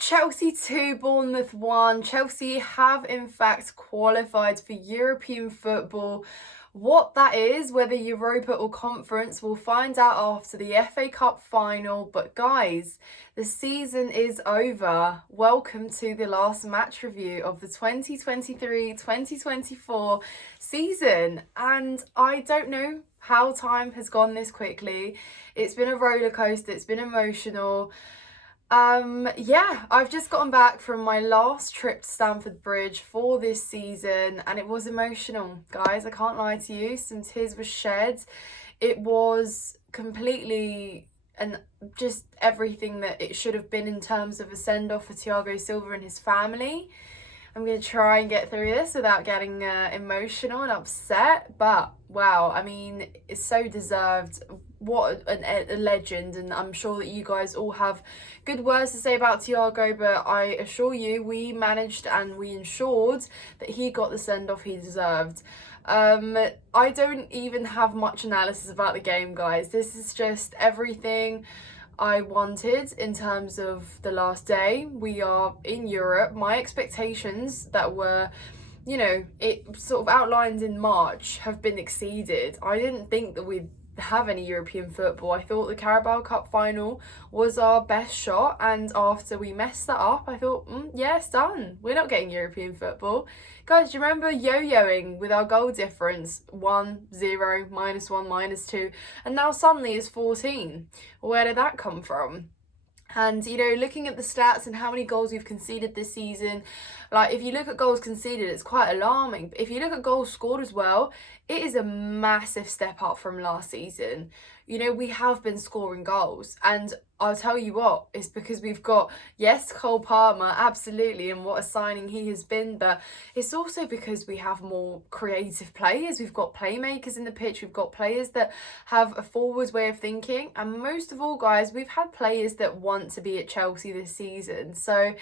Chelsea 2, Bournemouth 1. Chelsea have in fact qualified for European football. What that is, whether Europa or Conference, we'll find out after the FA Cup final. But guys, the season is over. Welcome to the last match review of the 2023-2024 season. And I don't know how time has gone this quickly. It's been a roller coaster, it's been emotional. Yeah, I've just gotten back from my last trip to Stamford Bridge for this season and it was emotional, guys. I can't lie to you. Some tears were shed. It was completely and just everything that it should have been in terms of a send-off for Thiago Silva and his family. I'm going to try and get through this without getting emotional and upset, but wow, I mean, it's so deserved. What a legend, and I'm sure that you guys all have good words to say about Thiago, but I assure you we managed and we ensured that he got the send-off he deserved. I don't even have much analysis about the game, guys. This is just everything I wanted in terms of the last day. We are in Europe. My expectations that were, you know, it sort of outlined in March have been exceeded. I didn't think that we'd have any European football. I thought the Carabao Cup final was our best shot, and after we messed that up, I thought, yeah, it's done. We're not getting European football. Guys, do you remember yo-yoing with our goal difference? 1-0, -1, -2, and now suddenly it's 14. Where did that come from? And, you know, looking at the stats and how many goals we've conceded this season, like, if you look at goals conceded, it's quite alarming. But if you look at goals scored as well, it is a massive step up from last season. You know, we have been scoring goals. And I'll tell you what, it's because we've got, yes, Cole Palmer, absolutely, and what a signing he has been. But it's also because we have more creative players. We've got playmakers in the pitch. We've got players that have a forward way of thinking. And most of all, guys, we've had players that want to be at Chelsea this season. So,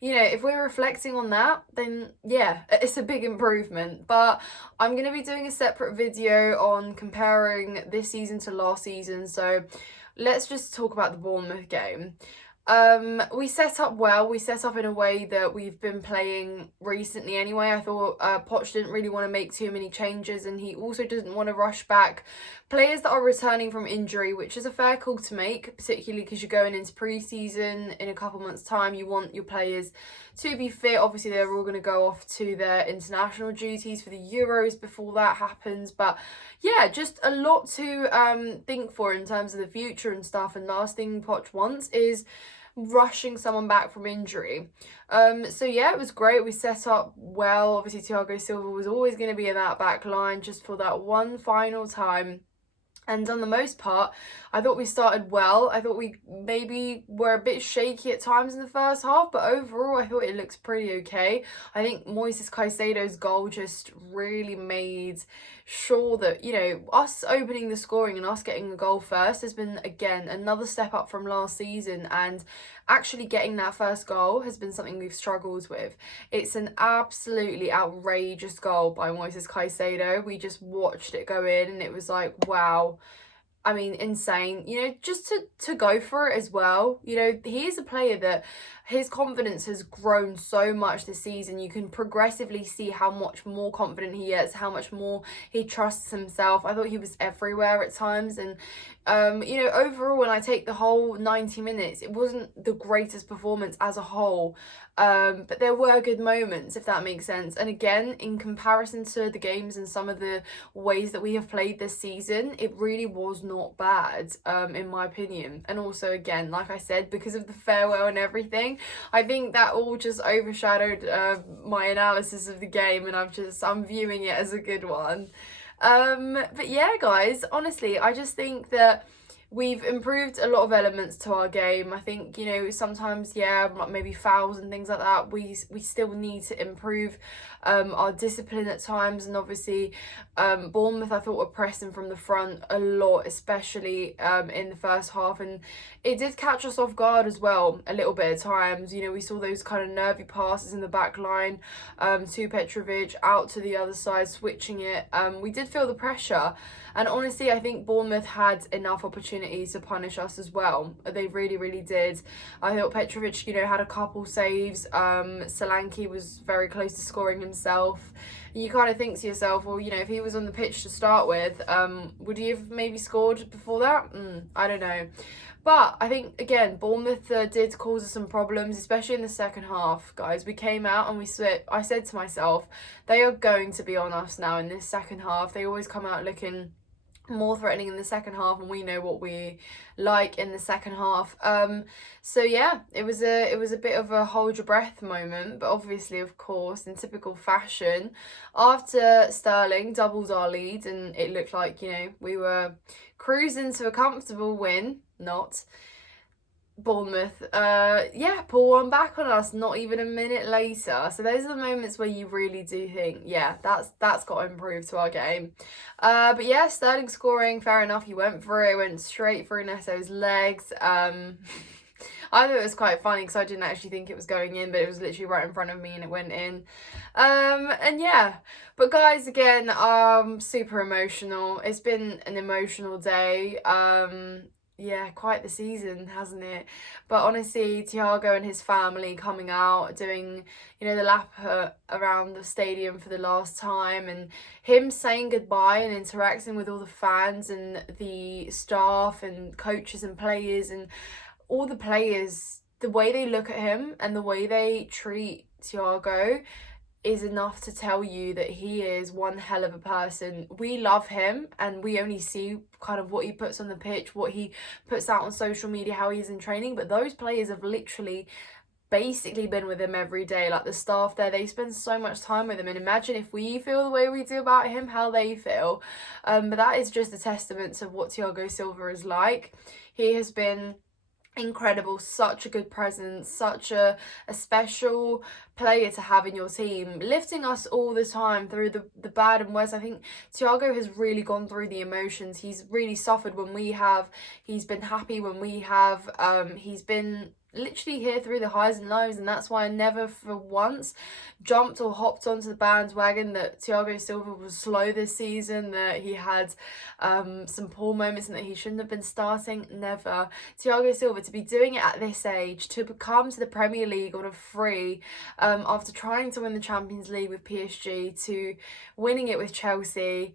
you know, if we're reflecting on that, then yeah, it's a big improvement. But I'm going to be doing a separate video on comparing this season to last season. So let's just talk about the Bournemouth game. We set up well. We set up in a way that we've been playing recently anyway. I thought Poch didn't really want to make too many changes, and he also didn't want to rush back players that are returning from injury, which is a fair call to make, particularly because you're going into pre-season in a couple months' time. You want your players to be fit. Obviously, they're all going to go off to their international duties for the Euros before that happens. But yeah, just a lot to think for in terms of the future and stuff. And last thing Poch wants is rushing someone back from injury. So yeah, it was great. We set up well. Obviously, Thiago Silva was always going to be in that back line just for that one final time. And on the most part, I thought we started well. I thought we maybe were a bit shaky at times in the first half, but overall I thought it looked pretty okay. I think Moises Caicedo's goal just really made sure that, you know, us opening the scoring and us getting the goal first has been, again, another step up from last season, and actually getting that first goal has been something we've struggled with. It's an absolutely outrageous goal by Moises Caicedo. We just watched it go in and it was like, wow. I mean, insane, you know, just to go for it as well. You know, he is a player that his confidence has grown so much this season. You can progressively see how much more confident he is, how much more he trusts himself. I thought he was everywhere at times. And, you know, overall, when I take the whole 90 minutes, it wasn't the greatest performance as a whole. But there were good moments, if that makes sense. And again, in comparison to the games and some of the ways that we have played this season, it really was not bad, in my opinion. And also, again, like I said, because of the farewell and everything, I think that all just overshadowed my analysis of the game, and I'm viewing it as a good one. But yeah, guys, honestly, I just think that we've improved a lot of elements to our game. I think, you know, sometimes, yeah, maybe fouls and things like that, we still need to improve our discipline at times. And obviously, Bournemouth, I thought, were pressing from the front a lot, especially in the first half. And it did catch us off guard as well a little bit at times. You know, we saw those kind of nervy passes in the back line to Petrovic, out to the other side, switching it. We did feel the pressure. And honestly, I think Bournemouth had enough opportunities opportunities to punish us as well. They really, really did. I thought Petrovic, you know, had a couple saves. Solanke was very close to scoring himself. You kind of think to yourself, well, you know, if he was on the pitch to start with, would he have maybe scored before that? I don't know. But I think, again, Bournemouth did cause us some problems, especially in the second half, guys. We came out and I said to myself, they are going to be on us now in this second half. They always come out looking more threatening in the second half, and we know what we like in the second half. So yeah, it was a bit of a hold your breath moment, but obviously, of course, in typical fashion, after Sterling doubled our lead and it looked like, you know, we were cruising to a comfortable win, not Bournemouth, pull one back on us not even a minute later. So those are the moments where you really do think, yeah, that's got to improve to our game. But yeah, Sterling scoring, fair enough, he went for it, went straight through Neto's legs. I thought it was quite funny because I didn't actually think it was going in, but it was literally right in front of me and it went in. And yeah, but guys, again, super emotional. It's been an emotional day. Yeah, quite the season, hasn't it? But honestly, Thiago and his family coming out, doing, you know, the lap around the stadium for the last time, and him saying goodbye and interacting with all the fans and the staff and coaches and players and all the players, the way they look at him and the way they treat Thiago is enough to tell you that he is one hell of a person. We love him and we only see kind of what he puts on the pitch, what he puts out on social media, how he's in training, but those players have literally basically been with him every day. Like the staff there, they spend so much time with him, and imagine if we feel the way we do about him, how they feel. But that is just a testament to what Thiago Silva is like. He has been incredible, such a good presence, such a special player to have in your team, lifting us all the time through the bad and worst. I think Thiago has really gone through the emotions. He's really suffered when we have, he's been happy when we have, he's been literally here through the highs and lows, and that's why I never for once jumped or hopped onto the bandwagon that Thiago Silva was slow this season, that he had some poor moments and that he shouldn't have been starting. Never. Thiago Silva, to be doing it at this age, to come to the Premier League on a free, after trying to win the Champions League with PSG, to winning it with Chelsea.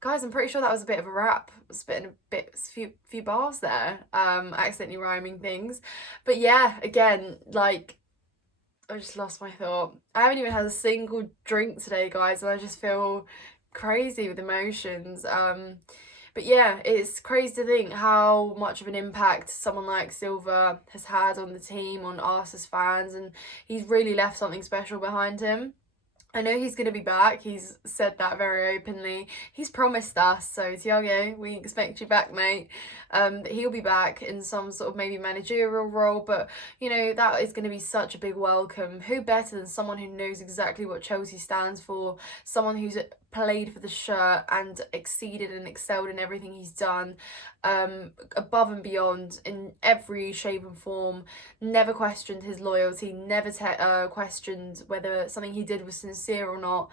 Guys, I'm pretty sure that was a bit of a rap. Spitting a few bars there, accidentally rhyming things. But yeah, again, like, I just lost my thought. I haven't even had a single drink today, guys, and I just feel crazy with emotions. But yeah, it's crazy to think how much of an impact someone like Silva has had on the team, on us as fans, and he's really left something special behind him. I know he's going to be back. He's said that very openly. He's promised us. So, Thiago, we expect you back, mate. He'll be back in some sort of maybe managerial role. But, you know, that is going to be such a big welcome. Who better than someone who knows exactly what Chelsea stands for? Someone who's played for the shirt and exceeded and excelled in everything he's done, above and beyond in every shape and form. Never questioned his loyalty, never questioned whether something he did was sincere or not.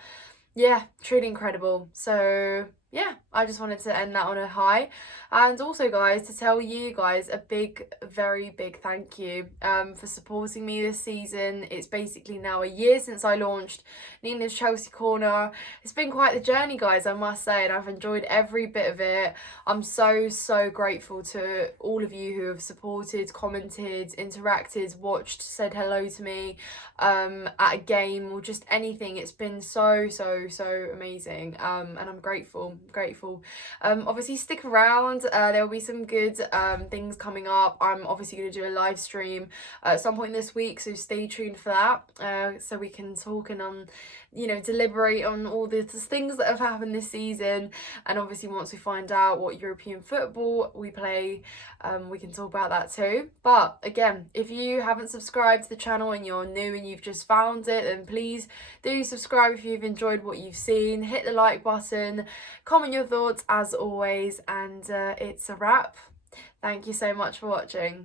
Yeah, truly incredible. So yeah, I just wanted to end that on a high. And also, guys, to tell you guys a big, very big thank you for supporting me this season. It's basically now a year since I launched Nina's Chelsea Corner. It's been quite the journey, guys, I must say, and I've enjoyed every bit of it. I'm so grateful to all of you who have supported, commented, interacted, watched, said hello to me at a game or just anything. It's been so amazing, and I'm grateful. Obviously stick around. There will be some good things coming up. I'm obviously going to do a live stream at some point this week, so stay tuned for that, so we can talk and you know, deliberate on all the things that have happened this season. And obviously once we find out what European football we play, we can talk about that too. But again, if you haven't subscribed to the channel and you're new and you've just found it, then please do subscribe if you've enjoyed what you've seen. Hit the like button, comment your thoughts as always, and it's a wrap. Thank you so much for watching.